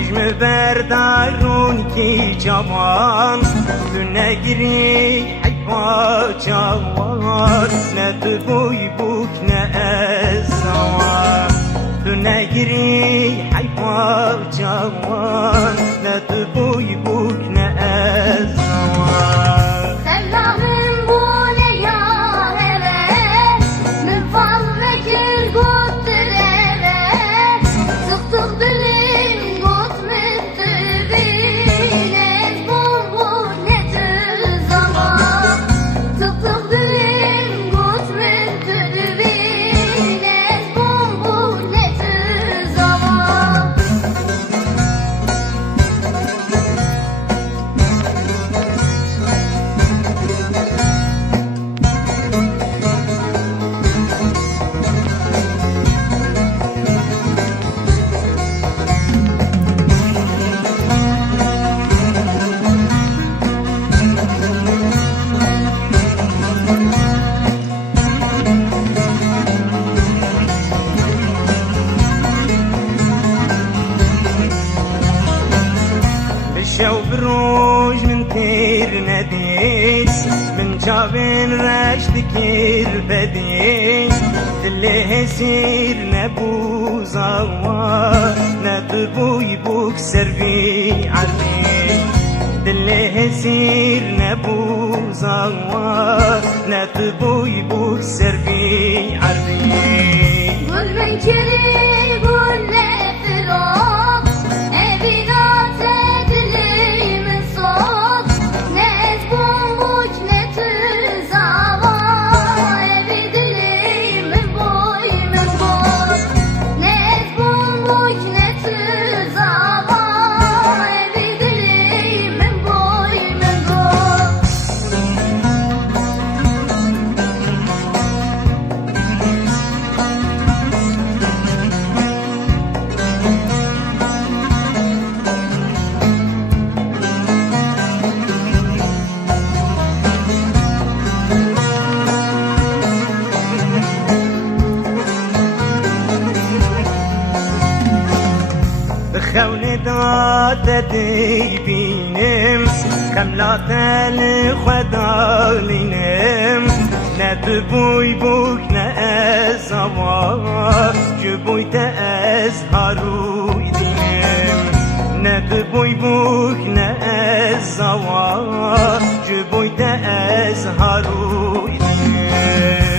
چشم بردارون کی جوان تو نگیری حیفا جوان نه تو بوی بوک نه ازوان تو نگیری حیفا جوان نه تو بوی بوک نه ازوان شو بروج من تير نديت من جابن رشد كير بديت اللي هسير نبو زوار نتبو يبوك سربي عربي اللي هسير نبو زوار نتبو يبوك سربي عربي قول من كري قول لفراق أبينا خون داد دیبینم خملات الخدالینم نه تو بوی بوک نه از هوا جو بوی تا از هاروی دینم نه تو بوی بوک نه از هوا جو بوی تا از هاروی دینم